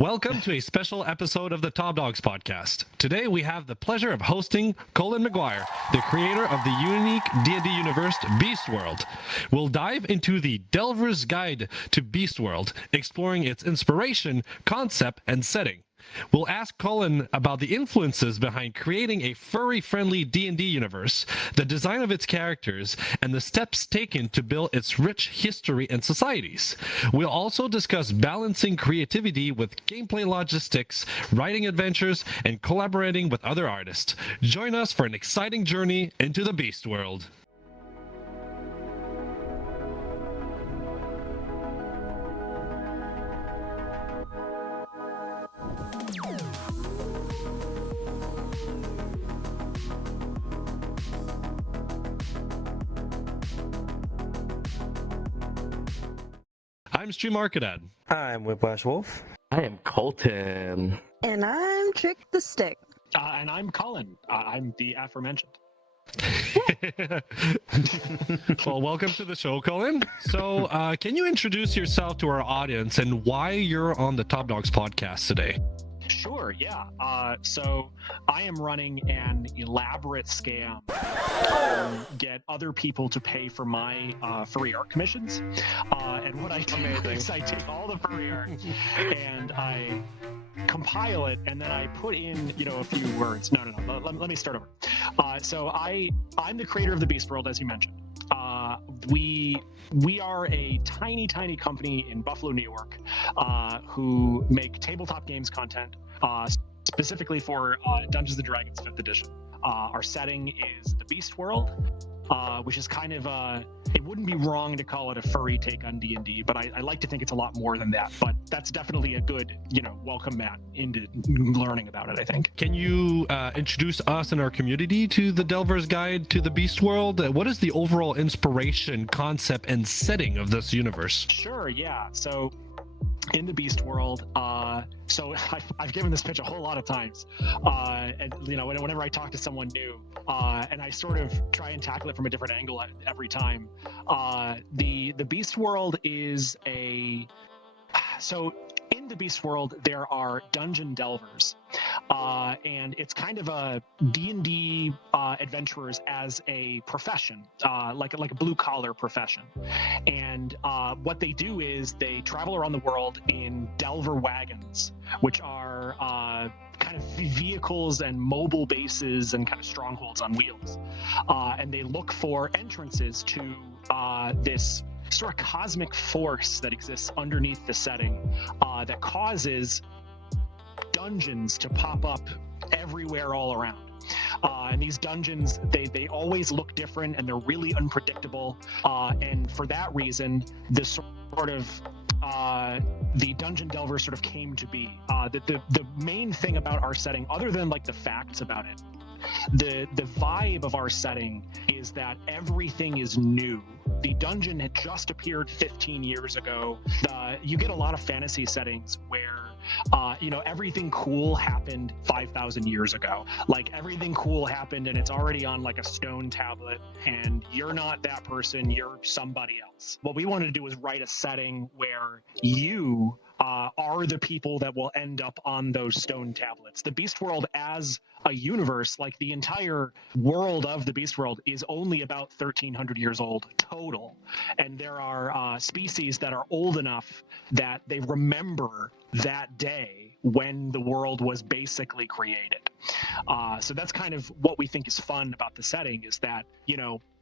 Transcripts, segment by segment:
Welcome to a special episode of the Top Dogs podcast. Today we have the pleasure of hosting Cullen McGuire, the creator of the unique D&D universe Beast World. We'll dive into the Delver's Guide to Beast World, exploring its inspiration, concept, and setting. We'll ask Cullen about the influences behind creating a furry-friendly D&D universe, the design of its characters, and the steps taken to build its rich history and societies. We'll also discuss balancing creativity with gameplay logistics, writing adventures, and collaborating with other artists. Join us for an exciting journey into the Beast World. I'm Stream Arcadad. I'm Whiplash Wolf. I am Coltyn. And I'm Trik the Stick. And I'm Cullen. I'm the aforementioned. Well, welcome to the show, Cullen. So, can you introduce yourself to our audience and why you're on the Top Dogs podcast today? Sure, yeah. So I am running an elaborate scam to get other people to pay for my furry art commissions. And what I do is I take all the furry art and I compile it, and then I put in, a few words. No. Let me start over. So I'm the creator of the Beast World, as you mentioned. We are a tiny company in Buffalo, New York, who make tabletop games content, specifically for Dungeons & Dragons 5th edition. Our setting is the Beast World, which is kind of it wouldn't be wrong to call it a furry take on D&D, but I like to think it's a lot more than that. But that's definitely a good, welcome mat into learning about it, I think. Can you introduce us and our community to the Delver's Guide to the Beast World? What is the overall inspiration, concept, and setting of this universe? Sure, yeah. So in the Beast World, so I've given this pitch a whole lot of times, and whenever I talk to someone new, and I sort of try and tackle it from a different angle every time. The Beast World is so in the Beast World there are dungeon delvers, and it's kind of a D&D adventurers as a profession, like a blue collar profession. And what they do is they travel around the world in delver wagons, which are kind of vehicles and mobile bases and kind of strongholds on wheels, and they look for entrances to this sort of cosmic force that exists underneath the setting, that causes dungeons to pop up everywhere all around. And these dungeons, they always look different and they're really unpredictable. And for that reason, this sort of the Dungeon Delver sort of came to be. The main thing about our setting, other than like the facts about it, the vibe of our setting is that everything is new. The dungeon had just appeared 15 years ago. You get a lot of fantasy settings where everything cool happened 5,000 years ago. Like everything cool happened and it's already on like a stone tablet, and you're not that person, you're somebody else. What we wanted to do was write a setting where you are the people that will end up on those stone tablets. The Beast World as a universe, like the entire world of the Beast World, is only about 1,300 years old total. And there are species that are old enough that they remember that day when the world was basically created. So that's kind of what we think is fun about the setting, is that,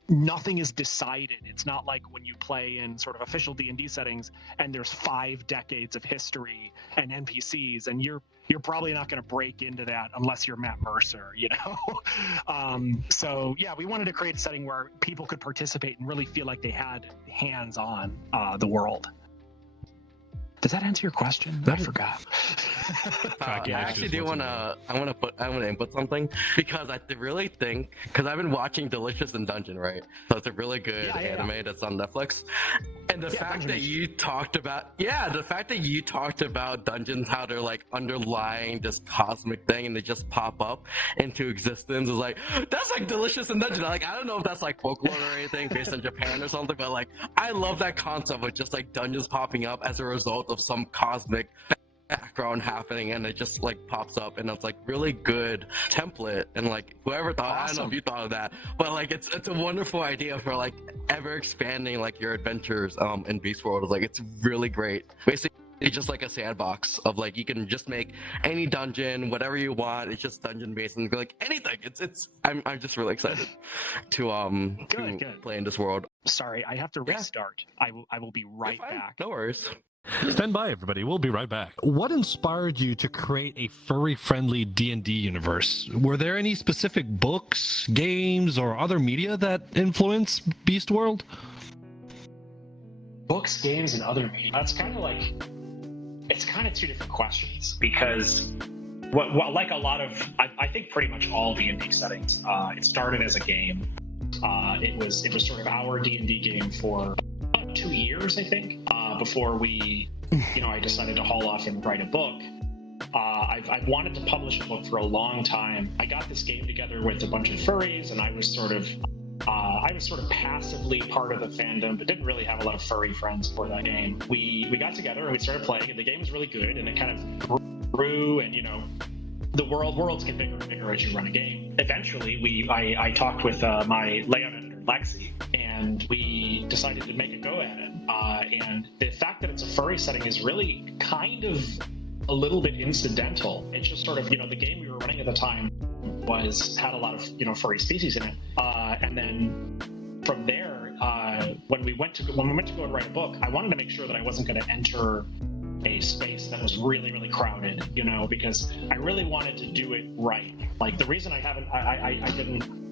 nothing is decided. It's not like when you play in sort of official D&D settings and there's 5 decades of history and NPCs, and you're probably not going to break into that unless you're Matt Mercer, So yeah, we wanted to create a setting where people could participate and really feel like they had hands on the world. Does that answer your question? I forgot. I actually do want to input something, because I really think, because I've been watching Delicious in Dungeon, right? So it's a really good anime that's on Netflix. And the fact that you talked about, dungeons, how they're like underlying this cosmic thing and they just pop up into existence, is like, that's like Delicious in Dungeon. Like, I don't know if that's like folklore or anything based on Japan or something, but like, I love that concept of just like dungeons popping up as a result of some cosmic background happening, and it just like pops up, and it's like really good template, and like whoever thought, I don't know if you thought of that, but like it's a wonderful idea for like ever expanding like your adventures in Beast World. It's like it's really great. Basically it's just like a sandbox of like you can just make any dungeon whatever you want. It's just dungeon based and like anything. I'm just really excited to Good. play in this world. Sorry, I have to restart. I will be right back. No worries. Stand by, everybody. We'll be right back. What inspired you to create a furry-friendly D&D universe? Were there any specific books, games, or other media that influenced Beast World? Books, games, and other media. That's kind of like, it's kind of two different questions, because what like a lot of, I think pretty much all D&D settings, it started as a game. It was sort of our D&D game for 2 years, I think, before we, I decided to haul off and write a book. I've wanted to publish a book for a long time. I got this game together with a bunch of furries, and I was sort of passively part of the fandom, but didn't really have a lot of furry friends for that game. We got together and we started playing, and the game was really good, and it kind of grew, and the worlds get bigger and bigger as you run a game. Eventually, I talked with my layout editor Lexi, and we decided to make a go at it. And the fact that it's a furry setting is really kind of a little bit incidental. It's just sort of, the game we were running at the time had a lot of furry species in it. And then from there, when we went to go and write a book, I wanted to make sure that I wasn't going to enter a space that was really, really crowded, because I really wanted to do it right. Like the reason I didn't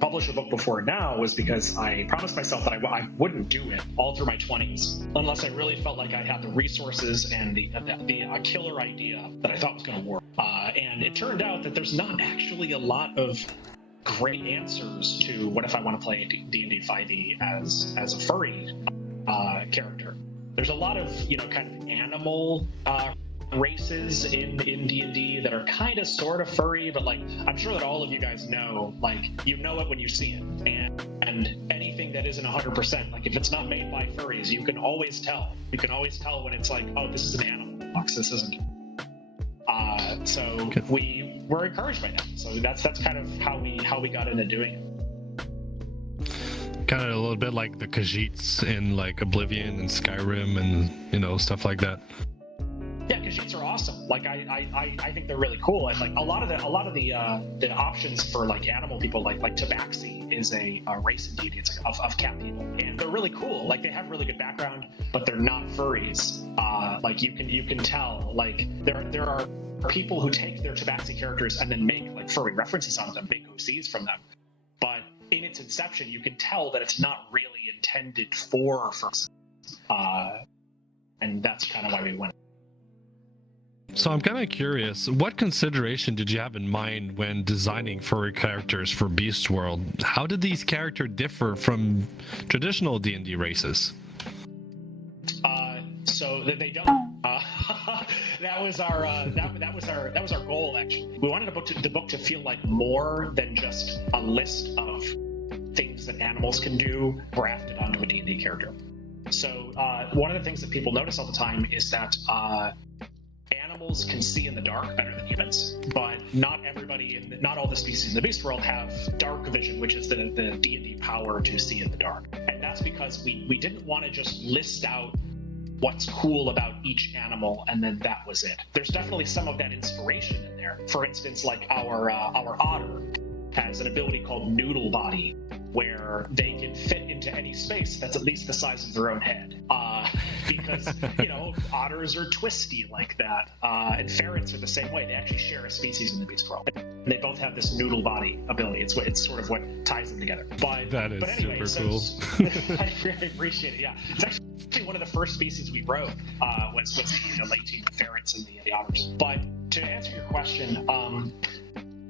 publish a book before now was because I promised myself that I wouldn't do it all through my 20s unless I really felt like I had the resources and the killer idea that I thought was going to work. And it turned out that there's not actually a lot of great answers to what if I want to play D&D 5e as a furry character. There's a lot of kind of animal races in D&D that are kind of sort of furry, but like I'm sure that all of you guys know, like it when you see it, and anything that isn't 100%, like if it's not made by furries, you can always tell when it's like, oh, this is an animal box, this isn't. So we were encouraged by that, so that's kind of how we got into doing it. Kind of a little bit like the Khajiits in like Oblivion and Skyrim and stuff like that. Yeah, Khajiits are awesome. Like I think they're really cool. And like a lot of the options for like animal people, like Tabaxi is a race in D&D. It's like of cat people, and they're really cool. Like they have really good background, but they're not furries. Like you can tell. Like there are people who take their Tabaxi characters and then make like furry references on them, make OCs from them. But in its inception, you can tell that it's not really intended for furries. And that's kind of why we went. So I'm kind of curious, what consideration did you have in mind when designing furry characters for Beast World? How did these characters differ from traditional D&D races? So that they don't. That was our goal, actually. We wanted the book to feel like more than just a list of things that animals can do grafted onto a D&D character. So one of the things that people notice all the time is that animals can see in the dark better than humans, but not all the species in the beast world have dark vision, which is the D&D power to see in the dark. And that's because we didn't want to just list out what's cool about each animal and then that was it. There's definitely some of that inspiration in there. For instance, like our otter has an ability called Noodle Body, where they can fit into any space that's at least the size of their own head. Because, otters are twisty like that. And ferrets are the same way. They actually share a species in the beast world. And they both have this noodle body ability. It's sort of what ties them together. That is super cool. I really appreciate it, yeah. It's actually one of the first species we wrote was the late team, the ferrets and the otters. But to answer your question,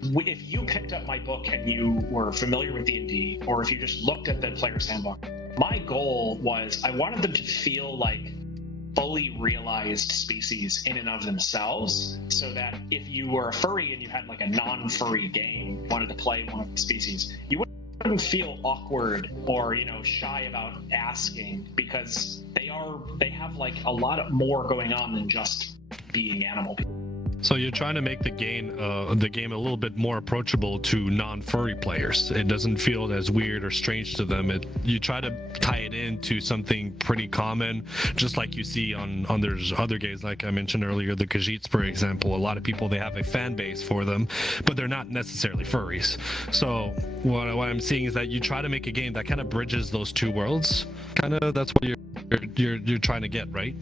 if you picked up my book and you were familiar with D&D, or if you just looked at the player's handbook, my goal was I wanted them to feel like fully realized species in and of themselves, so that if you were a furry and you had like a non-furry game, wanted to play one of the species, you wouldn't wouldn't feel awkward or shy about asking, because they have like a lot more going on than just being animal people. So you're trying to make the game a little bit more approachable to non-furry players. It doesn't feel as weird or strange to them. You try to tie it into something pretty common, just like you see on there's other games, like I mentioned earlier, the Khajiits, for example. A lot of people, they have a fan base for them, but they're not necessarily furries. So what I'm seeing is that you try to make a game that kind of bridges those two worlds. Kind of, that's what you're trying to get, right?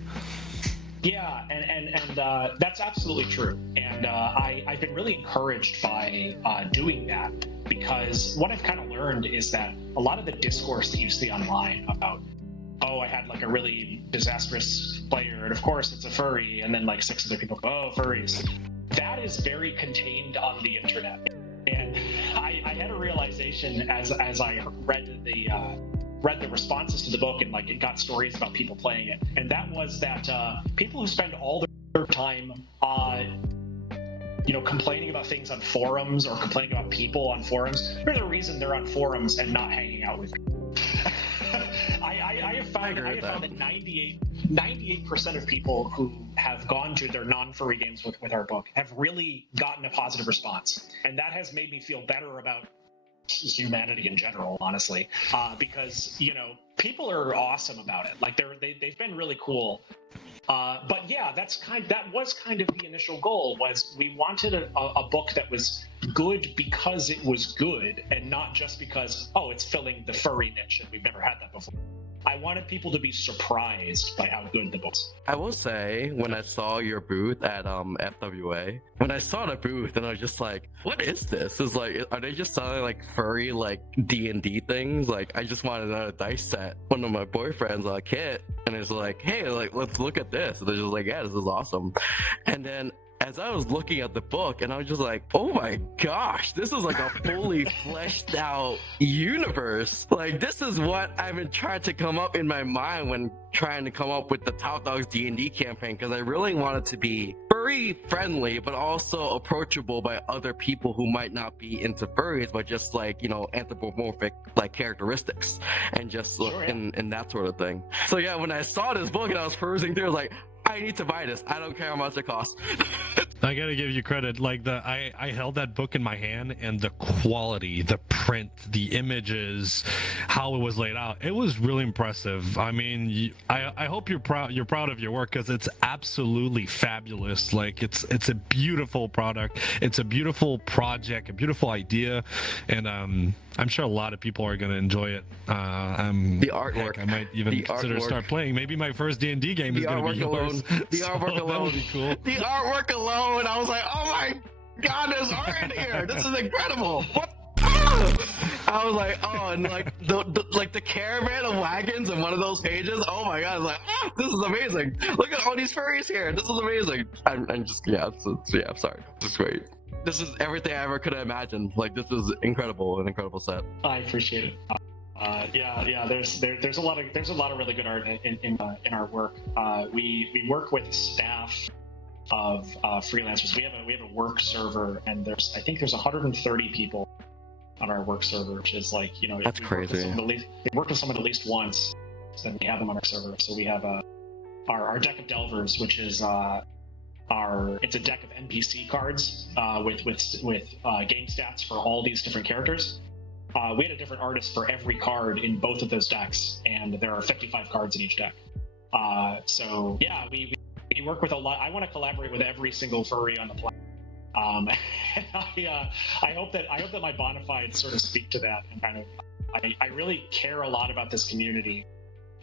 Yeah, and that's absolutely true. And I've been really encouraged by doing that, because what I've kind of learned is that a lot of the discourse that you see online about, oh, I had like a really disastrous player, and of course it's a furry, and then like 6 other people go, oh, furries. That is very contained on the internet. And I had a realization as I read the responses to the book, and like it got stories about people playing it, and that was that people who spend all their time complaining about things on forums or complaining about people on forums, there's a reason they're on forums and not hanging out with people. I have found that 98% of people who have gone to their non-furry games with our book have really gotten a positive response, and that has made me feel better about humanity in general, honestly, because people are awesome about it. Like they've been really cool. But yeah, that was kind of the initial goal. Was we wanted a book that was good because it was good, and not just because it's filling the furry niche, and we've never had that before. I wanted people to be surprised by how good the book was. I will say, when I saw your booth at FWA, when I saw the booth, and I was just like, what is this? It's like, are they just selling like furry like D&D things? Like, I just wanted another dice set. One of my boyfriends, Kit, and it's like, hey, like, let's look at this. And they're just like, yeah, this is awesome. And then as I was looking at the book, and I was just like, oh my gosh, this is like a fully fleshed out universe. Like, this is what I've been trying to come up in my mind when trying to come up with the Top Dogs D&D campaign, because I really wanted to be furry friendly, but also approachable by other people who might not be into furries, but just like, anthropomorphic like characteristics, and just in that sort of thing. So yeah, when I saw this book and I was perusing through, I was like, I need to buy this. I don't care how much it costs. I gotta give you credit. Like I held that book in my hand, and the quality, the print, the images, how it was laid out, it was really impressive. I mean, I hope you're proud. You're proud of your work, because it's absolutely fabulous. Like it's a beautiful product. It's a beautiful project, a beautiful idea, and I'm sure a lot of people are gonna enjoy it. The artwork. Heck, I might even consider start playing. Maybe my first D&D game is gonna be yours. The artwork alone. That would be cool. The artwork alone. I was like, oh my god, there's art in here. This is incredible. What? I was like, oh, and like the caravan of wagons in one of those pages. Oh my god, I was like, this is amazing. Look at all these furries here. This is amazing. I'm just sorry. This is great. This is everything I ever could have imagined. Like, this is incredible, an incredible set. I appreciate it. There's a lot of really good art in our work. We work with staff of freelancers. We have a work server, and I think there's 130 people on our work server, which is like, that's crazy. We work with someone at least once, then we have them on our server. So we have our deck of Delvers, which is it's a deck of NPC cards with game stats for all these different characters. We had a different artist for every card in both of those decks, and there are 55 cards in each deck. So yeah, we work with a lot. I want to collaborate with every single furry on the planet. I hope that my bona fides sort of speak to that, and kind of I really care a lot about this community.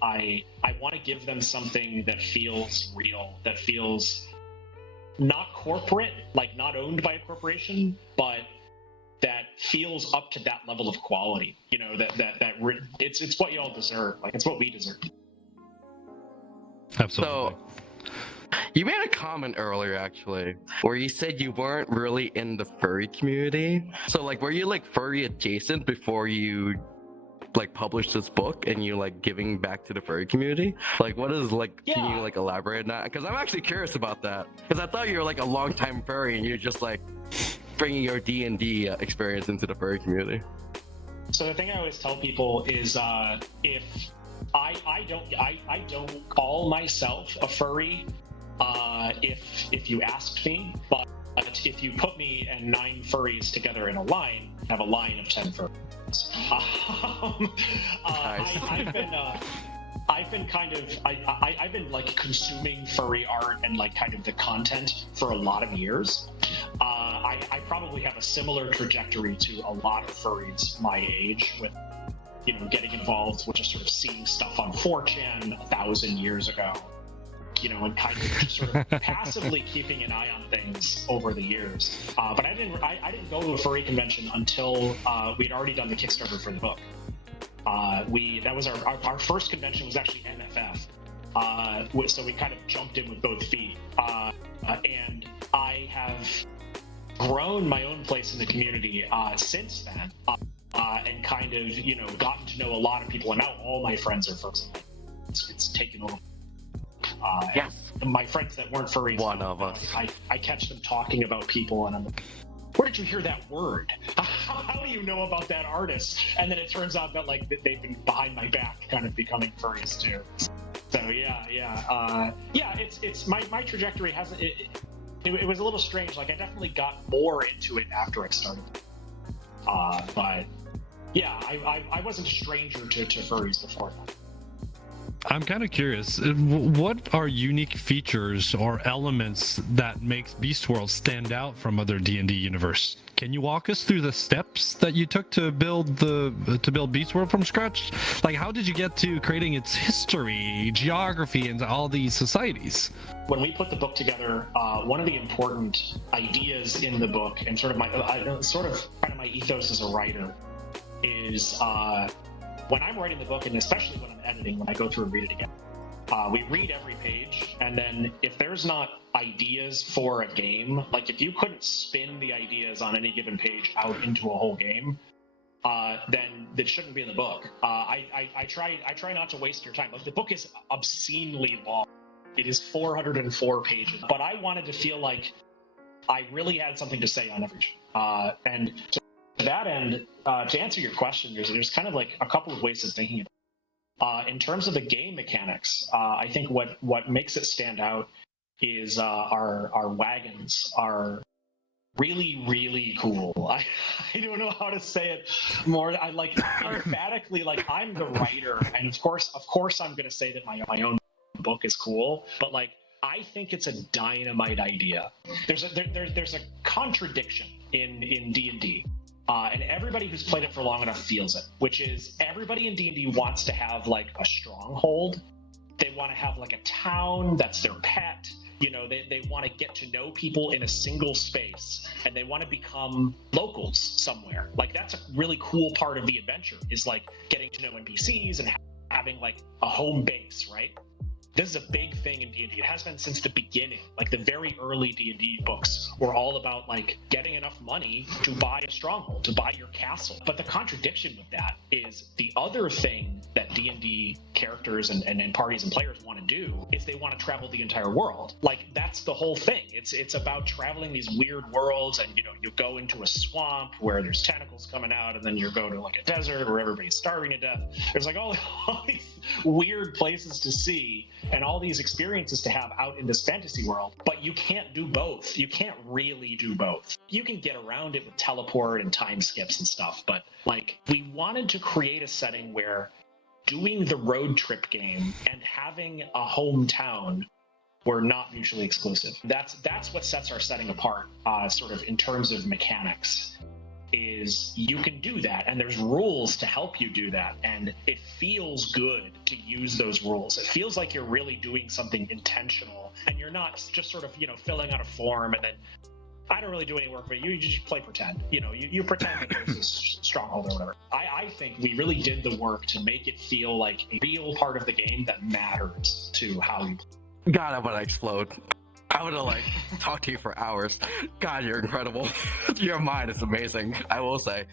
I want to give them something that feels real, that feels not corporate, like not owned by a corporation, but that feels up to that level of quality. It's what y'all deserve. Like, it's what we deserve. Absolutely. So, you made a comment earlier, actually, where you said you weren't really in the furry community. So, like, were you like furry adjacent before you like published this book, and you like giving back to the furry community? Like, what is like? Yeah. Can you like elaborate on that? Because I'm actually curious about that. Because I thought you were like a longtime furry, and you're just like bringing your D&D experience into the furry community. So the thing I always tell people is if I don't call myself a furry if you asked me, but if you put me and 9 furries together in a line, I have a line of 10 furries. I've been like consuming furry art and like kind of the content for a lot of years. I probably have a similar trajectory to a lot of furries my age, with getting involved with just sort of seeing stuff on 4chan 1,000 years ago, and kind of just sort of passively keeping an eye on things over the years. But I didn't go to a furry convention until we'd already done the Kickstarter for the book. That was our first convention was actually MFF. So we kind of jumped in with both feet. And I have grown my own place in the community since then, and kind of gotten to know a lot of people, and now all my friends are furries. It's taken over. Yes. My friends that weren't furries, one of us. I catch them talking about people, and I'm like, where did you hear that word? How do you know about that artist? And then it turns out that like they've been behind my back, kind of becoming furries too. So it's my trajectory hasn't. It was a little strange. Like I definitely got more into it after I started. But yeah, I wasn't a stranger to furries before that. I'm kind of curious, what are unique features or elements that makes Beast World stand out from other D&D universe? Can you walk us through the steps that you took to build Beast World from scratch? Like, how did you get to creating its history, geography, and all these societies? When we put the book together, one of the important ideas in the book, and sort of my ethos as a writer, is when I'm writing the book, and especially when I'm editing, when I go through and read it again, we read every page, and then if there's not ideas for a game, like if you couldn't spin the ideas on any given page out into a whole game, then it shouldn't be in the book. I try not to waste your time. Like the book is obscenely long. It is 404 pages, but I wanted to feel like I really had something to say on every and to that end, to answer your question, there's kind of like a couple of ways of thinking about it. In terms of the game mechanics, I think what makes it stand out is our wagons are really, really cool. I don't know how to say it more. I like emphatically, like I'm the writer, and of course I'm going to say that my own book is cool, but like I think it's a dynamite idea. There's a contradiction in D&D. And everybody who's played it for long enough feels it, which is everybody in D&D wants to have like a stronghold. They want to have like a town that's their pet. They want to get to know people in a single space, and they want to become locals somewhere. Like that's a really cool part of the adventure, is like getting to know NPCs and having like a home base, right? This is a big thing in D&D. It has been since the beginning. Like the very early D&D books were all about like getting enough money to buy a stronghold, to buy your castle. But the contradiction with that is the other thing that D&D characters and parties and players want to do is they want to travel the entire world. Like that's the whole thing. It's about traveling these weird worlds, and you go into a swamp where there's tentacles coming out, and then you go to like a desert where everybody's starving to death. There's like all these weird places to see and all these experiences to have out in this fantasy world, but you can't do both. You can't really do both. You can get around it with teleport and time skips and stuff, but like we wanted to create a setting where doing the road trip game and having a hometown were not mutually exclusive. That's what sets our setting apart, sort of in terms of mechanics. Is you can do that, and there's rules to help you do that, and it feels good to use those rules. It feels like you're really doing something intentional, and you're not just sort of filling out a form and then I don't really do any work, but you just play pretend. You pretend that there's this stronghold or whatever. I think we really did the work to make it feel like a real part of the game that matters to how you play. God, I want to explode. I would have talked to you for hours. God, you're incredible. Your mind is amazing, I will say.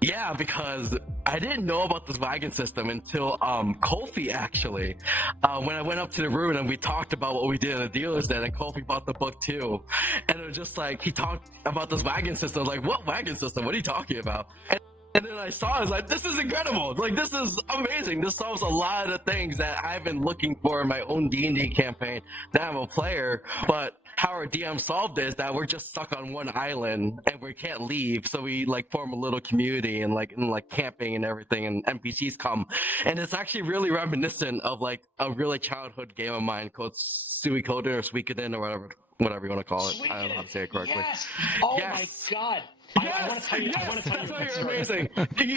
Yeah, because I didn't know about this wagon system until Kofi actually. When I went up to the room and we talked about what we did at the dealer's den, and Kofi bought the book too. And it was just like he talked about this wagon system. Like, what wagon system? What are you talking about? And And then I saw it, I was like, this is incredible. Like, this is amazing. This solves a lot of the things that I've been looking for in my own D&D campaign that I'm a player. But how our DM solved it is that we're just stuck on one island and we can't leave. So we like form a little community and like camping and everything, and NPCs come. And it's actually really reminiscent of like a really childhood game of mine called Suikoden or Suikoden or whatever you want to call it. I don't know how to say it correctly. Yes! Oh Yes. my god! Yes, I want to tell you. I want to tell that's you. why you're amazing.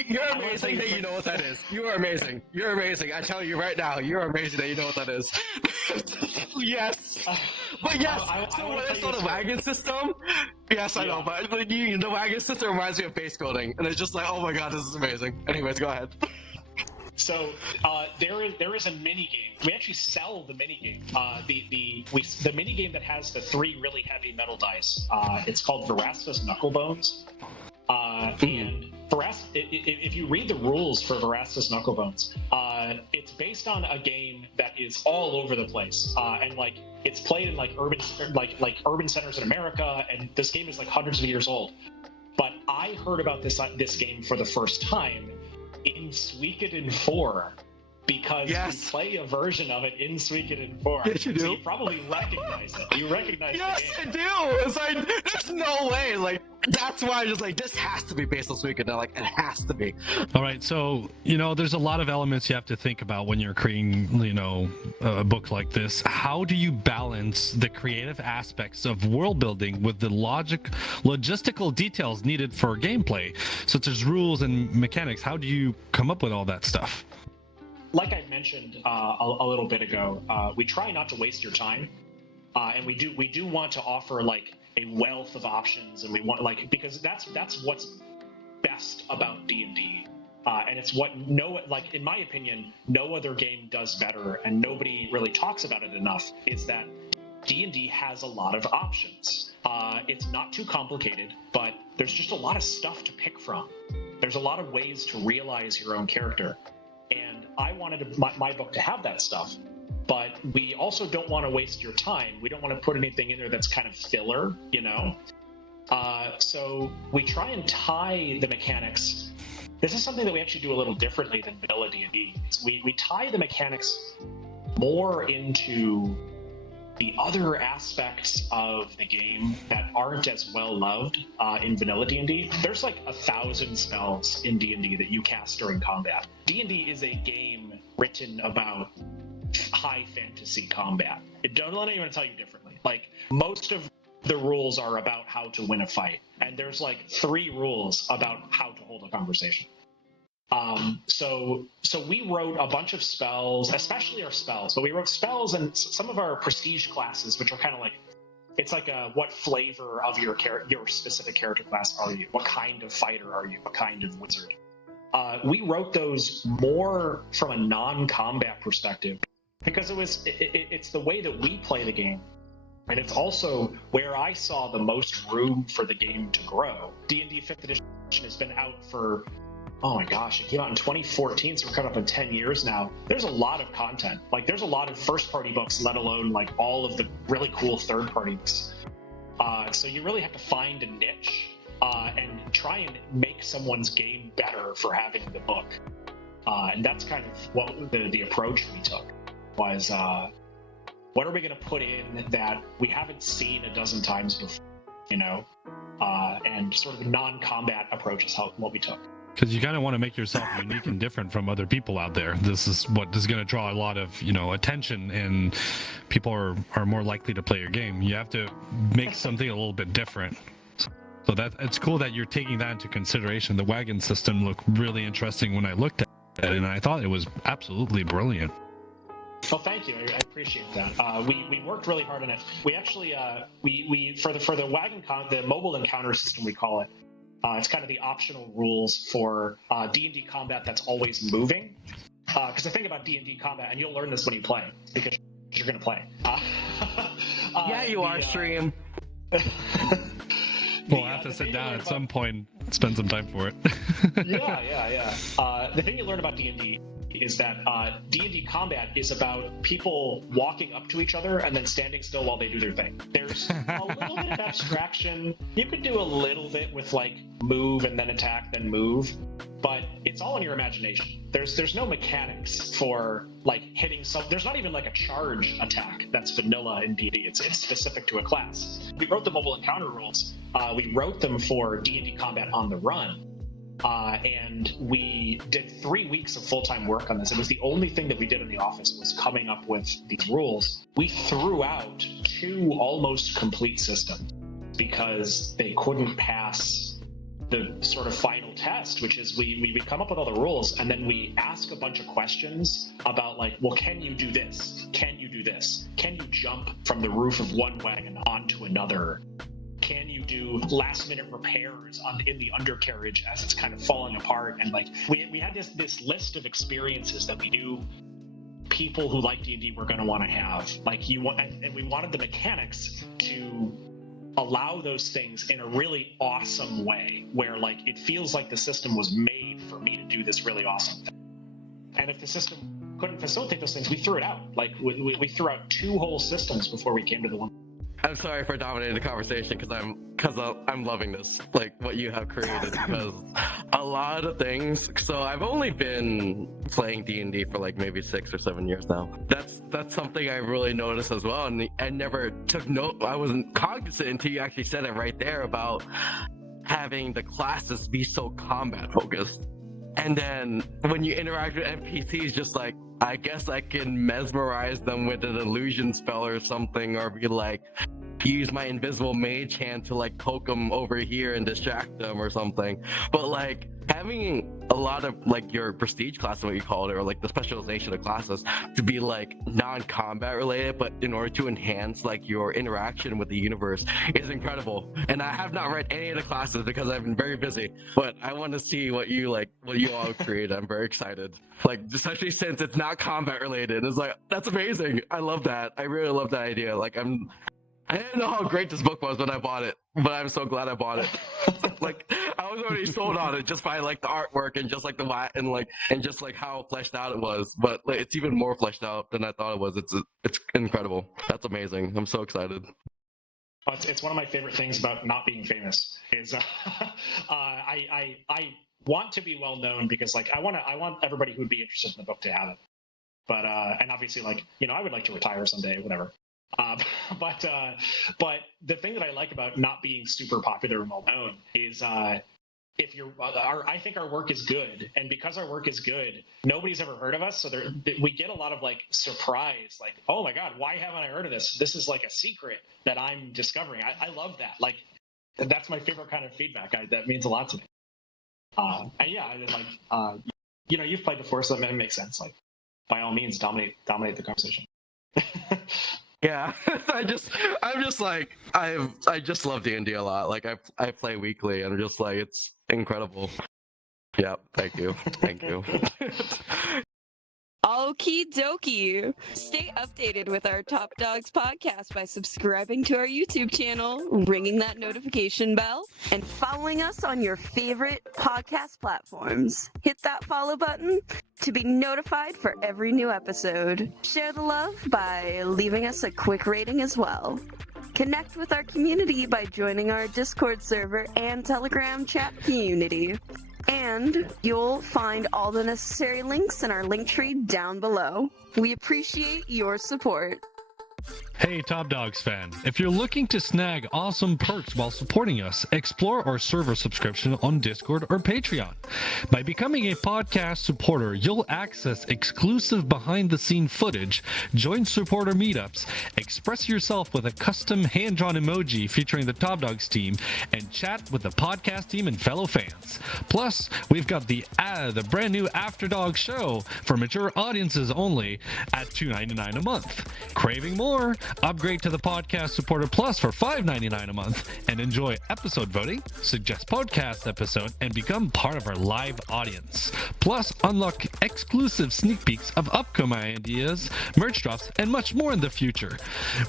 You're amazing that you know what that is. You are amazing. You're amazing. I tell you right now, you're amazing that you know what that is. Yes. But yes, so when I saw the wagon system, yes, I know, but like, the wagon system reminds me of base building, and it's just like, oh my god, this is amazing. Anyways, go ahead. So there is a mini game. We actually sell the mini game. The mini game that has the 3 really heavy metal dice. It's called Verastus Knucklebones. And if you read the rules for Verastus Knucklebones, it's based on a game that is all over the place, and like it's played in like urban centers in America, and this game is like hundreds of years old. But I heard about this game for the first time in Suikoden 4, because you play a version of it in Suikoden 4. Yes, you do. So you probably recognize it. You recognize yes, the game. I do. It's like, there's no way. Like, that's why I'm just like, this has to be based on Suikoden. Like, it has to be. All right, so there's a lot of elements you have to think about when you're creating a book like this. How do you balance the creative aspects of world building with the logistical details needed for gameplay, such as rules and mechanics? How do you come up with all that stuff? Like I mentioned a little bit ago, we try not to waste your time, and we do want to offer like a wealth of options, and we want because that's what's best about D&D, and it's what in my opinion, no other game does better, and nobody really talks about it enough. Is that D&D has a lot of options. It's not too complicated, but there's just a lot of stuff to pick from. There's a lot of ways to realize your own character. And I wanted my book to have that stuff, but we also don't want to waste your time. We don't want to put anything in there that's kind of filler, So we try and tie the mechanics. This is something that we actually do a little differently than vanilla D&D. We tie the mechanics more into the other aspects of the game that aren't as well loved in vanilla D&D. There's like 1,000 spells in D&D that you cast during combat. D&D is a game written about high fantasy combat. Don't let anyone tell you differently. Like, most of the rules are about how to win a fight, and there's like 3 rules about how to hold a conversation. So we wrote a bunch of spells, especially our spells, but we wrote spells and some of our prestige classes, which are kind of like, it's like what flavor of your specific character class are you? What kind of fighter are you? What kind of wizard? We wrote those more from a non-combat perspective, because it's the way that we play the game. And it's also where I saw the most room for the game to grow. D&D 5th edition has been out for, oh my gosh, it came out in 2014, so we're coming up on 10 years now. There's a lot of content. Like, there's a lot of first-party books, let alone like all of the really cool third-party books. So you really have to find a niche and try and make someone's game better for having the book. And that's kind of what the approach we took was, what are we going to put in that we haven't seen a dozen times before, and sort of a non-combat approach is what we took. Because you kind of want to make yourself unique and different from other people out there. This is what is going to draw a lot of, attention, and people are more likely to play your game. You have to make something a little bit different. So it's cool that you're taking that into consideration. The wagon system looked really interesting when I looked at it, and I thought it was absolutely brilliant. Well, thank you. I appreciate that. We worked really hard on it. We actually we for the wagon the mobile encounter system, we call it. It's kind of the optional rules for D&D combat that's always moving. Because the thing about D&D combat, and you'll learn this when you play, because you're going to play. Yeah, you are, Stream. We'll have to sit down at some point spend some time for it. Yeah. The thing you learn about D&D is that D&D combat is about people walking up to each other and then standing still while they do their thing. There's a little bit of abstraction. You could do a little bit with like move and then attack, then move, but it's all in your imagination. There's no mechanics for like hitting some. There's not even like a charge attack that's vanilla in D&D. It's specific to a class. We wrote the mobile encounter rules. We wrote them for D&D combat on the run. And we did 3 weeks of full-time work on this. It was the only thing that we did in the office was coming up with these rules. We threw out 2 almost complete systems because they couldn't pass the sort of final test, which is we come up with all the rules and then we ask a bunch of questions about like, well, can you do this? Can you do this? Can you jump from the roof of one wagon onto another? Can you do last minute repairs in the undercarriage as it's kind of falling apart? And like we had this list of experiences that we knew people who like D&D were going to want to have. Like and we wanted the mechanics to allow those things in a really awesome way where like it feels like the system was made for me to do this really awesome thing. And if the system couldn't facilitate those things, we threw it out. Like we threw out 2 whole systems before we came to the one. I'm sorry for dominating the conversation because I'm loving this, like what you have created, because a lot of things. So I've only been playing D&D for like maybe 6 or 7 years now. That's something I really noticed as well, and I never took note. I wasn't cognizant until you actually said it right there about having the classes be so combat focused. And then when you interact with NPCs, just like, I guess I can mesmerize them with an illusion spell or something, or be like, use my invisible mage hand to like poke them over here and distract them or something. But like having a lot of like your prestige class, what you call it, or like the specialization of classes to be like non-combat related, but in order to enhance like your interaction with the universe is incredible. And I have not read any of the classes because I've been very busy, but I want to see what you all create. I'm very excited, like especially since it's not combat related. It's like, that's amazing. I love that. I really love that idea. Like I didn't know how great this book was when I bought it, but I'm so glad I bought it. Like I was already sold on it just by like the artwork and just like and just like how fleshed out it was. But like, it's even more fleshed out than I thought it was. It's incredible. That's amazing. I'm so excited. It's one of my favorite things about not being famous is I want to be well known because like I want everybody who would be interested in the book to have it. But and obviously like, you know, I would like to retire someday, whatever. But the thing that I like about not being super popular and well known is if you're I think our work is good, and because our work is good, nobody's ever heard of us, so we get a lot of like surprise, like, oh my god, why haven't I heard of this? This is like a secret that I'm discovering. I love that. Like that's my favorite kind of feedback. That means a lot to me. And yeah, like you know, you've played before, so that makes sense. Like by all means, dominate the conversation. Yeah, I just love D&D a lot. Like I play weekly, and I'm just like, it's incredible. Yeah, thank you. Okie dokie. Stay updated with our Top Dogs podcast by subscribing to our YouTube channel, ringing that notification bell, and following us on your favorite podcast platforms. Hit that follow button to be notified for every new episode. Share the love by leaving us a quick rating as well. Connect with our community by joining our Discord server and Telegram chat community. And you'll find all the necessary links in our link tree down below. We appreciate your support. Hey Top Dogs fan, if you're looking to snag awesome perks while supporting us, explore our server subscription on Discord or Patreon. By becoming a podcast supporter, you'll access exclusive behind-the-scene footage, join supporter meetups, express yourself with a custom hand-drawn emoji featuring the Top Dogs team, and chat with the podcast team and fellow fans. Plus, we've got the brand new After Dog show for mature audiences only at $2.99 a month. Craving more? Upgrade to the Podcast Supporter Plus for $5.99 a month and enjoy episode voting, suggest podcast episode, and become part of our live audience. Plus, unlock exclusive sneak peeks of upcoming ideas, merch drops, and much more in the future.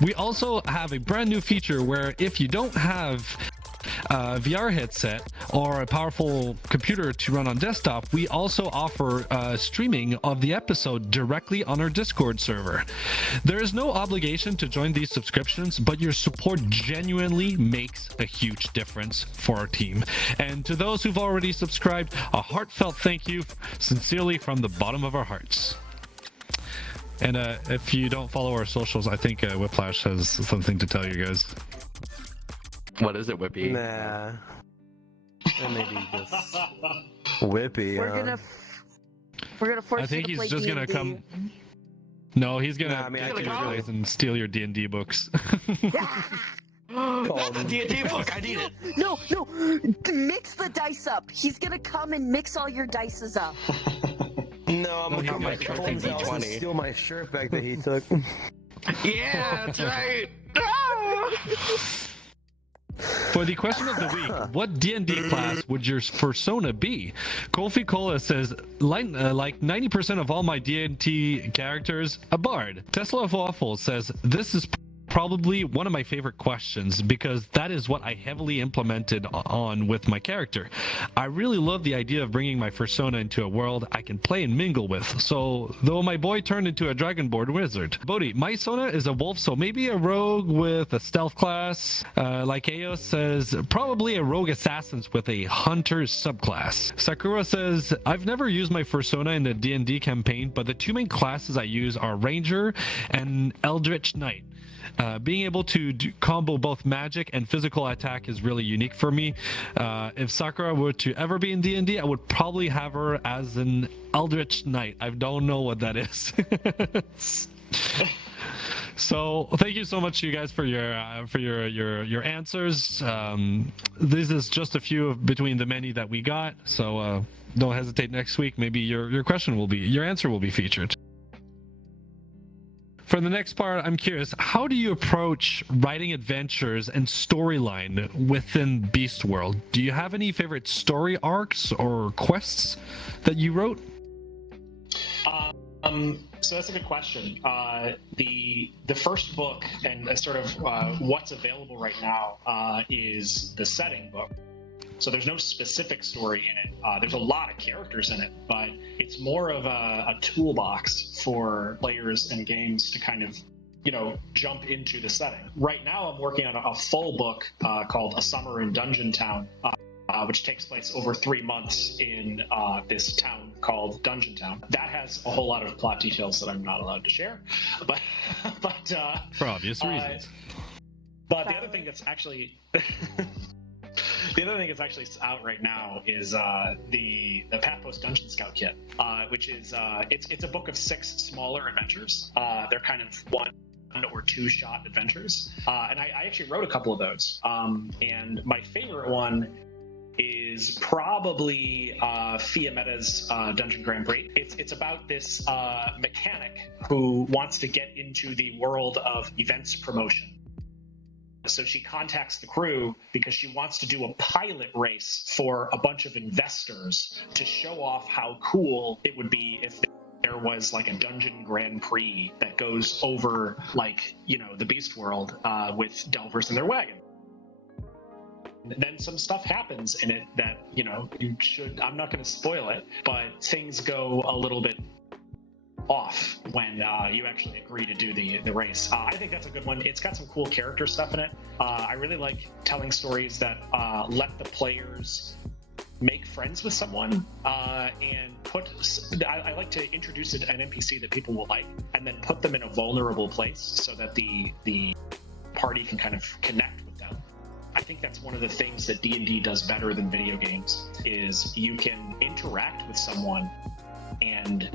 We also have a brand new feature where if you don't have VR headset or a powerful computer to run on desktop, we also offer streaming of the episode directly on our Discord server. There is no obligation to join these subscriptions, but your support genuinely makes a huge difference for our team. And to those who've already subscribed, a heartfelt thank you sincerely from the bottom of our hearts. And if you don't follow our socials, I think Whiplash has something to tell you guys. What is it, Whippy? Nah. And maybe just Whippy. We're gonna force I think you to he's play just gonna D&D. come. No, he's gonna Nah, I mean, I take can your really- place and steal your D&D books. The D&D book, I need it. No, mix the dice up. He's gonna come and mix all your dices up. No, I'm No, gonna you get my got Colin's perfect out and D20. steal my shirt back that he took. Yeah, that's right. For the question of the week, what D&D class would your persona be? Kofi Cola says, like 90% of all my D&D characters, a bard. Tesla of Waffle says, this is probably one of my favorite questions because that is what I heavily implemented on with my character. I really love the idea of bringing my persona into a world I can play and mingle with. So though my boy turned into a dragonborn wizard. Bodhi, my persona is a wolf, so maybe a rogue with a stealth class. Like Ayo says, probably a rogue assassins with a hunter subclass. Sakura says, I've never used my persona in the D&D campaign, but the two main classes I use are ranger and eldritch knight. Being able to combo both magic and physical attack is really unique for me. If Sakura were to ever be in D&D, I would probably have her as an Eldritch Knight. I don't know what that is. So thank you so much, you guys, for your answers. This is just a few between the many that we got. So don't hesitate next week. Maybe your answer will be featured. For the next part, I'm curious, how do you approach writing adventures and storyline within Beast World? Do you have any favorite story arcs or quests that you wrote? So that's a good question. The first book and sort of what's available right now is the setting book. So there's no specific story in it. There's a lot of characters in it, but it's more of a toolbox for players and games to kind of, jump into the setting. Right now, I'm working on a full book called A Summer in Dungeon Town, which takes place over 3 months in this town called Dungeon Town. That has a whole lot of plot details that I'm not allowed to share, but for obvious reasons. But the other thing that's actually out right now is the Path Post Dungeon Scout Kit, which is it's a book of 6 smaller adventures. They're kind of 1 or 2 shot adventures, and I actually wrote a couple of those. And my favorite one is probably Fiametta's Dungeon Grand Prix. It's about this mechanic who wants to get into the world of events promotion. So she contacts the crew because she wants to do a pilot race for a bunch of investors to show off how cool it would be if there was like a Dungeon Grand Prix that goes over the Beast World with Delvers in their wagon. Then some stuff happens in it that, I'm not going to spoil it, but things go a little bit off when you actually agree to do the race. I think that's a good one. It's got some cool character stuff in it. I really like telling stories that let the players make friends with someone and I like to introduce an NPC that people will like and then put them in a vulnerable place so that the party can kind of connect with them. I think that's one of the things that D&D does better than video games is you can interact with someone and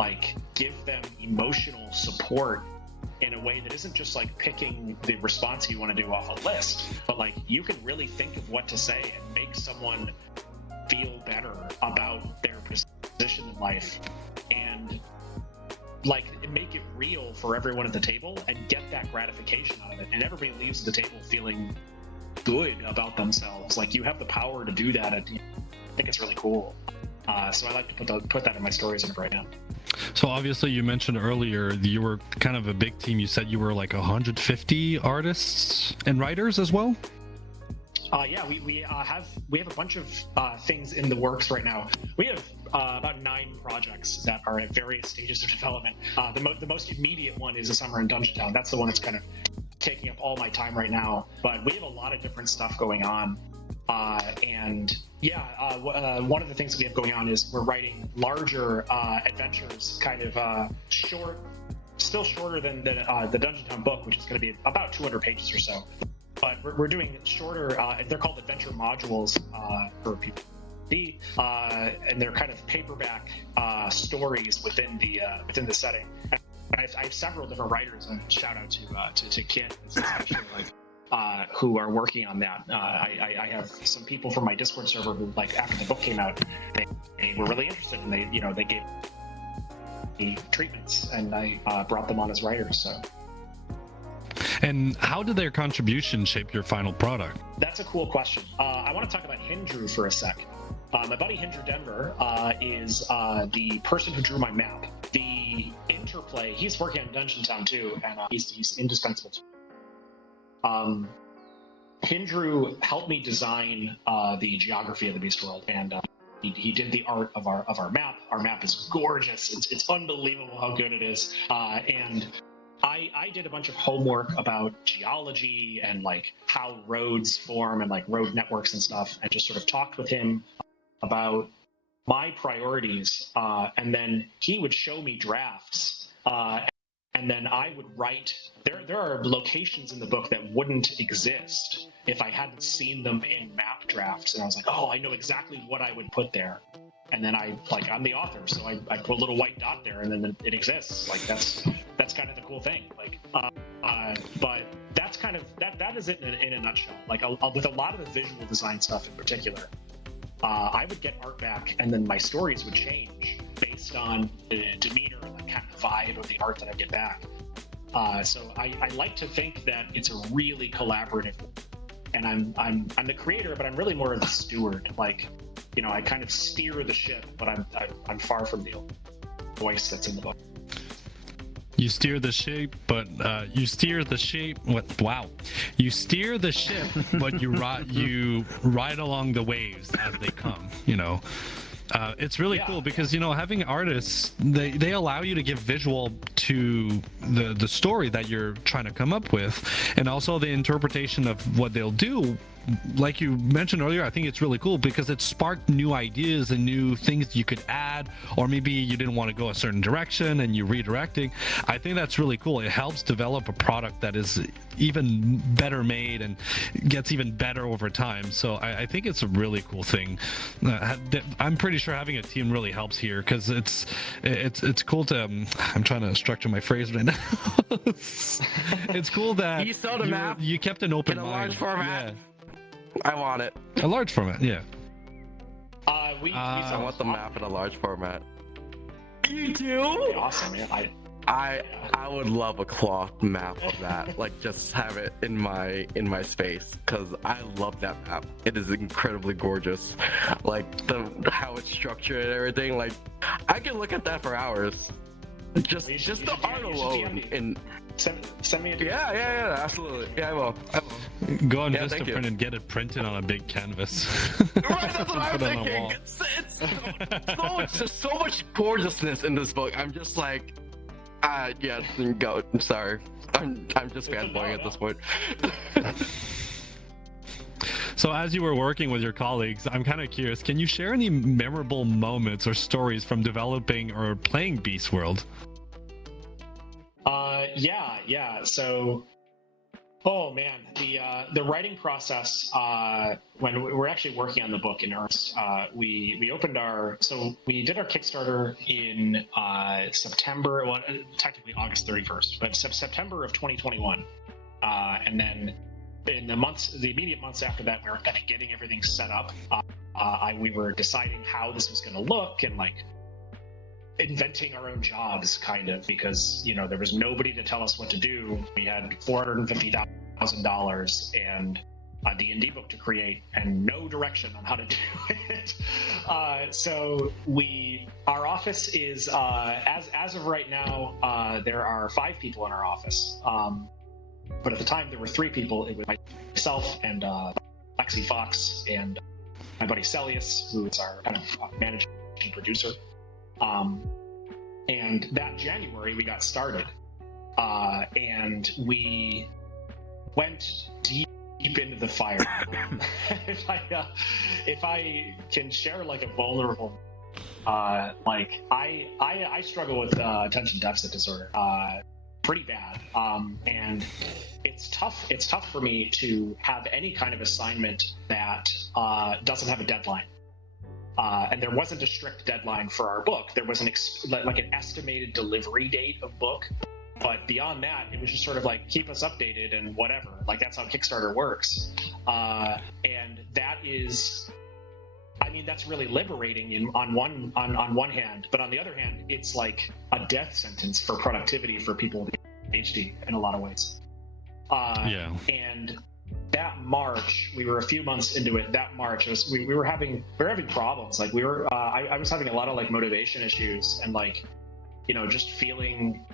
give them emotional support in a way that isn't just picking the response you want to do off a list, but you can really think of what to say and make someone feel better about their position in life and make it real for everyone at the table and get that gratification out of it, and everybody leaves the table feeling good about themselves. You have the power to do that. I think it's really cool. So I like to put that in my stories right now. So obviously you mentioned earlier you were kind of a big team. You said you were 150 artists and writers as well? Yeah, we have a bunch of things in the works right now. We have about 9 projects that are at various stages of development. The most immediate one is a summer in Dungeon Town. That's the one that's kind of taking up all my time right now. But we have a lot of different stuff going on. One of the things that we have going on is we're writing larger adventures, kind of short, still shorter than the Dungeon Town book, which is going to be about 200 pages or so. But we're doing shorter, they're called adventure modules for people. And they're kind of paperback stories within the setting. And I have several different writers, and shout out to Kit, especially who are working on that. I have some people from my Discord server who, like, after the book came out, they were really interested, and they gave me treatments, and I brought them on as writers. So. And how did their contribution shape your final product? That's a cool question. I want to talk about Hindrew for a sec. My buddy Hindrew Denver is the person who drew my map. The interplay, he's working on Dungeon Town too, and he's indispensable too. Hindrew helped me design the geography of the Beast World, and he did the art of our map. Our map is gorgeous. It's unbelievable how good it is. And I did a bunch of homework about geology and like how roads form and like road networks and stuff, and just sort of talked with him about my priorities. And then he would show me drafts, and then I would write. There are locations in the book that wouldn't exist if I hadn't seen them in map drafts, and I was like, oh, I know exactly what I would put there. And then I'm the author, so I put a little white dot there, and then it exists. Like that's kind of the cool thing. Like, but that's kind of that is it in a nutshell. Like with a lot of the visual design stuff in particular, I would get art back, and then my stories would change based on the demeanor and like kind of the vibe of the art that I get back. So I like to think that it's a really collaborative, and I'm the creator, but I'm really more of the steward. Like, you know, I kind of steer the ship, but I'm far from the voice that's in the book. You steer the ship, but you steer the shape. What? Wow! You steer the ship, but you ride along the waves as they come. You know, it's really cool because, you know, having artists, they allow you to give visual to the story that you're trying to come up with, and also the interpretation of what they'll do. Like you mentioned earlier, I think it's really cool because it sparked new ideas and new things you could add, or maybe you didn't want to go a certain direction and you're redirecting. I think that's really cool. It helps develop a product that is even better made and gets even better over time. So I think it's a really cool thing. I'm pretty sure having a team really helps here because it's cool to. I'm trying to structure my phrase right now. It's cool that you saw the map. You kept an open in a mind. large format. Yeah. I want it. A large format, yeah. I want the map in a large format. You do? Awesome, man. I would love a cloth map of that. Like, just have it in my space, because I love that map. It is incredibly gorgeous. Like how it's structured and everything. Like, I can look at that for hours. Just the art alone. Send me a yeah, absolutely. Yeah, I will. Go on Vistaprint and get it printed on a big canvas. Right, that's what I'm thinking. There's so much gorgeousness in this book. I'm just like, yeah, go. I'm sorry. I'm just fanboying at this point. So as you were working with your colleagues, I'm kind of curious, can you share any memorable moments or stories from developing or playing Beast World? Yeah. So, oh man, the writing process, when we were actually working on the book in earnest, we did our Kickstarter in September, well, technically August 31st, but September of 2021, and then in the immediate months after that, we were kind of getting everything set up. We were deciding how this was going to look and like inventing our own jobs, kind of, because, you know, there was nobody to tell us what to do. We had $450,000 and a D&D book to create and no direction on how to do it. So our office is, as of right now, there are 5 people in our office. But at the time there were 3 people. It was myself and a Lexi Fox and my buddy Celius, who is our kind of managing producer. And that January we got started, and we went deep into the fire. if I can share like a vulnerable, like I struggle with attention deficit disorder, pretty bad, and it's tough for me to have any kind of assignment that doesn't have a deadline. And there wasn't a strict deadline for our book. There was an estimated delivery date of book, but beyond that, it was just sort of like keep us updated and whatever. Like that's how Kickstarter works, and that is, I mean, that's really liberating on one hand, but on the other hand, it's like a death sentence for productivity for people with ADHD in a lot of ways. And that March, we were a few months into it. That March, we were having problems. Like I was having a lot of like motivation issues and like, you know, just feeling,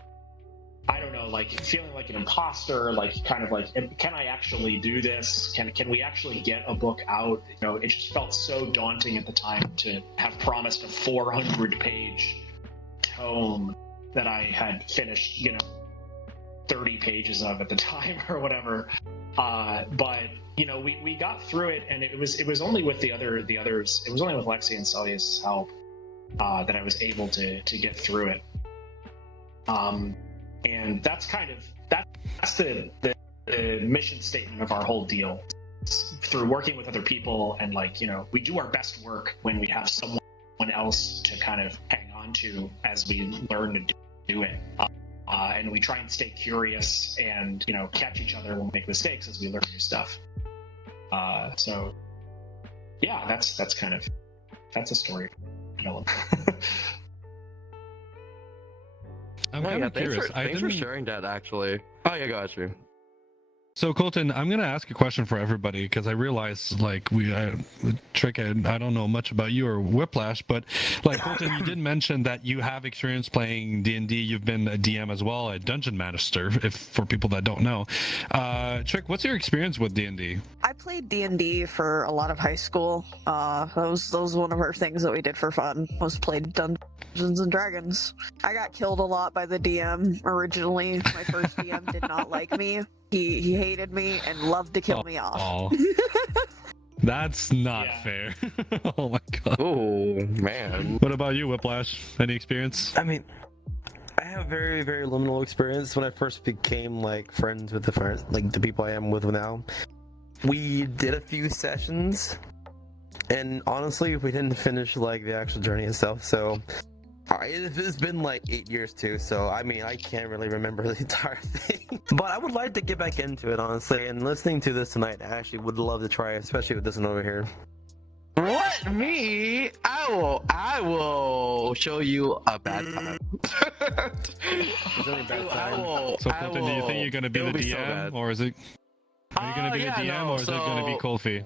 I don't know, like feeling like an imposter, like kind of like, can I actually do this? Can we actually get a book out? You know, it just felt so daunting at the time to have promised a 400-page tome that I had finished, you know, 30 pages of at the time or whatever. But you know, we got through it, and it was only with the others. It was only with Lexi and Celia's help that I was able to get through it. And that's the mission statement of our whole deal. Through working with other people, and like, you know, we do our best work when we have someone else to kind of hang on to as we learn to do it. And we try and stay curious and, you know, catch each other when we make mistakes as we learn new stuff. So yeah, that's a story development. I'm kind of curious. Thanks for sharing that, actually. Oh yeah, go ahead, Stream. So Coltyn, I'm gonna ask a question for everybody because I realize like Trik, I don't know much about you or Whiplash, but like Coltyn, you did mention that you have experience playing D&D. You've been a DM as well, a dungeon master, if for people that don't know. Trik, what's your experience with D&D? I played D&D for a lot of high school. That was one of our things that we did for fun, was played Dungeons and Dragons. I got killed a lot by the DM originally. My first DM did not like me. He hated me and loved to kill me off. That's not fair. Oh my god. Oh man. What about you, Whiplash? Any experience? I mean, I have very, very liminal experience. When I first became like friends with the people I am with now, we did a few sessions, and honestly, we didn't finish like the actual journey itself. So it's been like 8 years too, so I mean, I can't really remember the entire thing. But I would like to get back into it, honestly, and listening to this tonight, I actually would love to try it, especially with this one over here. What? Me? I will show you a bad time. It's only a bad time. So Coltyn, do you think you're gonna be the DM, or is it? Are you gonna be the DM, or is it gonna be Colfie?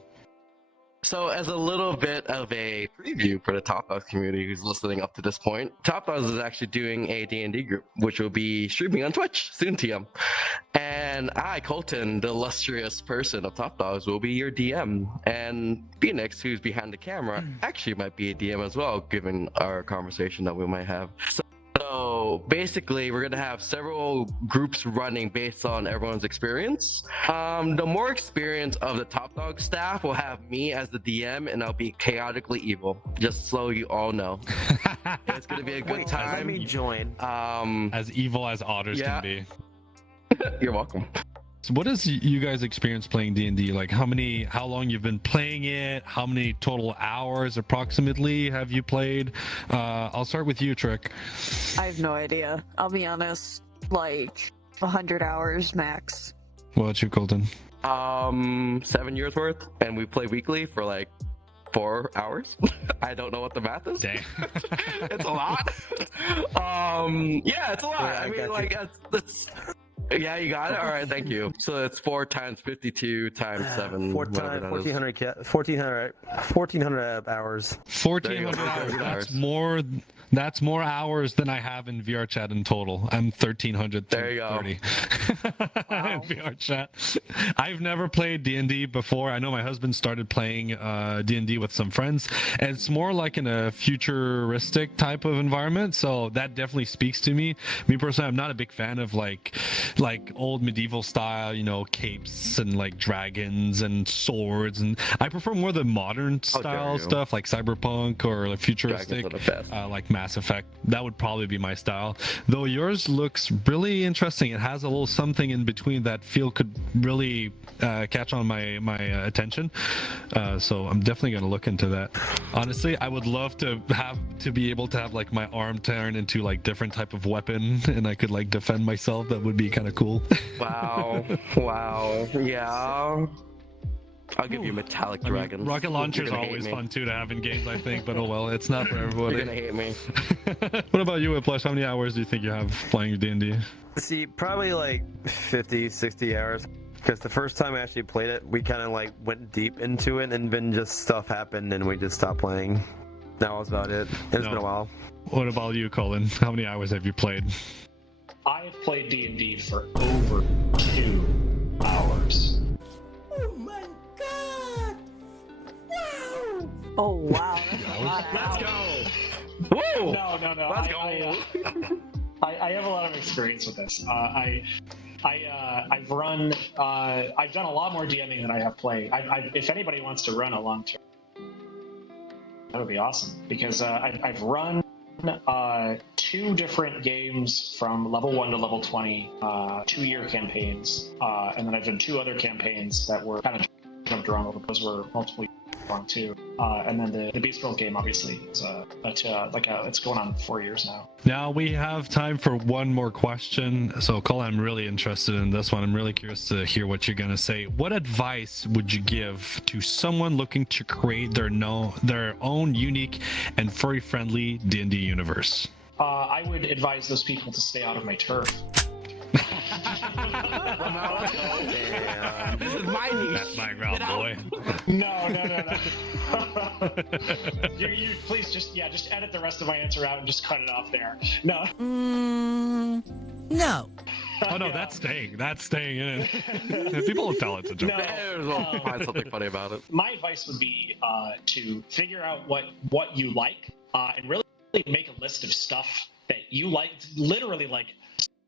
So as a little bit of a preview for the Top Dogs community who's listening up to this point, Top Dogs is actually doing a D&D group, which will be streaming on Twitch soon, TM. And I, Coltyn, the illustrious person of Top Dogs, will be your DM. And Phoenix, who's behind the camera, actually might be a DM as well, given our conversation that we might have. So basically, we're gonna have several groups running based on everyone's experience. The more experience of the Top Dog staff will have me as the DM, and I'll be chaotically evil. Just so you all know, it's gonna be a good time. Let me join. As evil as otters can be. You're welcome. So what is you guys' experience playing D&D? Like how long you've been playing it? How many total hours approximately have you played? I'll start with you, Trik. I have no idea. I'll be honest, like 100 hours max. What about you, Coltyn? 7 years worth, and we play weekly for like 4 hours. I don't know what the math is. Dang. It's a lot. Yeah, it's a lot. I mean, like, it's Yeah, you got it. All right, thank you. So it's 4 times 52 times 7. 1,400 hours. 1,400 hours. That's more hours than I have in VRChat in total. I'm 1,330. There you go. In VRChat. I've never played D&D before. I know my husband started playing D&D with some friends, and it's more like in a futuristic type of environment. So that definitely speaks to me. Me personally, I'm not a big fan of like old medieval style, capes and like dragons and swords, and I prefer more the modern style stuff like cyberpunk or like futuristic, like Mass Effect. That would probably be my style. Though yours looks really interesting. It has a little something in between that could really catch on my attention. So I'm definitely gonna look into that. Honestly, I would love to be able to have like my arm turn into like different type of weapon, and I could like defend myself. That would be kind of cool. Wow. Yeah. I'll give you metallic dragons. Rocket launchers are always fun too to have in games, I think, but oh well, it's not for everybody. You're gonna hate me. What about you, Whiplash? How many hours do you think you have playing D&D? See, probably like 50, 60 hours. Because the first time I actually played it, we kind of like went deep into it, and then just stuff happened, and we just stopped playing. That was about it. It's been a while. What about you, Cullen? How many hours have you played? I have played D&D for over 2 hours. Oh my god! Wow! Oh wow. Let's go! Woo! No. Let's go! I have a lot of experience with this. I've done a lot more DMing than I have played. If anybody wants to run a long term, that would be awesome, because I've run 2 different games from level 1 to level 20, 2-year campaigns, and then I've done 2 other campaigns that were kind of jumped around a little. Those were multiple long too, and then the Beast World game obviously is it's going on 4 years now. Now we have time for one more question. So Colin, I'm really interested in this one. I'm really curious to hear what you're gonna say. What advice would you give to someone looking to create their own unique and furry-friendly D&D universe? I would advise those people to stay out of my turf. This is my niche. That's my ground, boy. No. you please just edit the rest of my answer out and just cut it off there. No. No. Oh no, that's staying in. People will tell it's a joke. I'll find something funny about it. My advice would be to figure out what you like, and really make a list of stuff that you like, literally like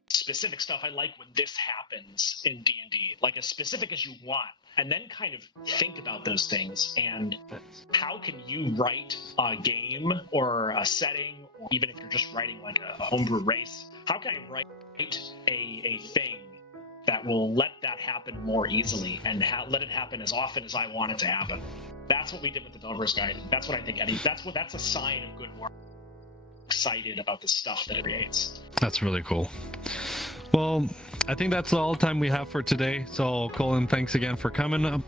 specific stuff. I like when this happens in D&D, like as specific as you want, and then kind of think about those things and how can you write a game or a setting, or even if you're just writing like a homebrew race, how can I write a thing that will let that happen more easily and let it happen as often as I want it to happen. That's what we did with the Developer's Guide. That's what I think, Eddie. That's a sign of good work. Excited about the stuff that it creates. That's really cool. Well, I think that's all the time we have for today. So Colin, thanks again for coming up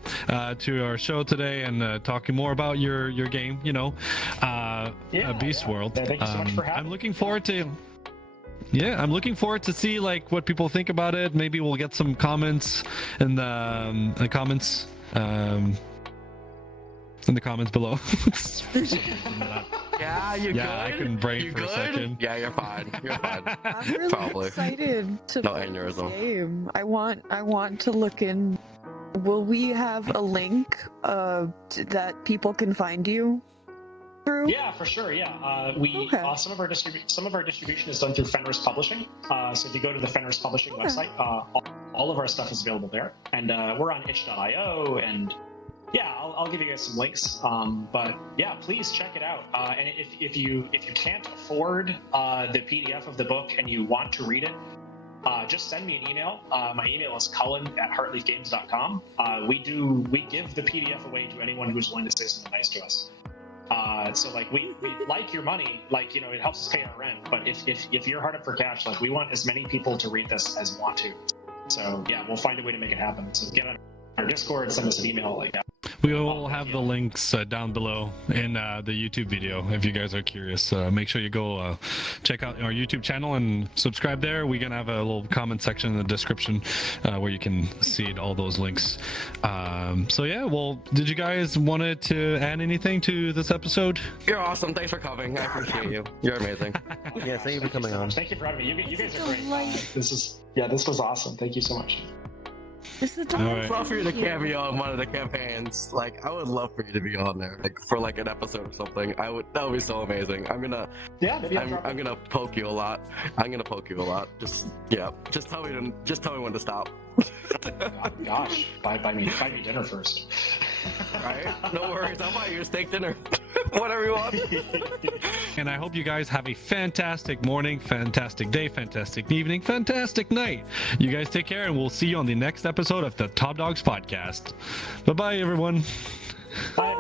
to our show today and talking more about your game, Beast World. Thank you so much for having me. I'm looking forward to see like what people think about it. Maybe we'll get some comments in the comments below. Yeah, you good? I couldn't brain for a second. Yeah, you're fine. I'm really Probably. excited to No play this aneurysm. game. I want to look in. Will we have a link that people can find you through? Yeah, for sure. Yeah, some of our distribution is done through Fenris Publishing. So if you go to the Fenris Publishing website, all of our stuff is available there, and we're on itch.io and. Yeah, I'll give you guys some links. But yeah, please check it out. And if you can't afford the PDF of the book and you want to read it, just send me an email. My email is cullen@heartleafgames.com. We give the PDF away to anyone who's willing to say something nice to us. So like we like your money, like it helps us pay our rent. But if you're hard up for cash, like we want as many people to read this as want to. So yeah, we'll find a way to make it happen. So get on our Discord, send us an email like that. We will have the links down below in the YouTube video if you guys are curious. Make sure you go check out our YouTube channel and subscribe there. We're gonna have a little comment section in the description where you can see all those links. So yeah, well, did you guys wanted to add anything to this episode? You're awesome. Thanks for coming. I appreciate you. You're amazing. Yeah, thank you for coming on. Thank you for having me. You guys are great. This was awesome. Thank you so much. I would love for you to cameo in one of the campaigns. Like, I would love for you to be on there, like for like an episode or something. That would be so amazing. I'm gonna poke you a lot. Just tell me when to stop. Gosh, buy me dinner first. Right? No worries. I'll buy you a steak dinner. Whatever you want. And I hope you guys have a fantastic morning, fantastic day, fantastic evening, fantastic night. You guys take care, and we'll see you on the next episode of the Top Dogs Podcast. Bye-bye, everyone. Bye.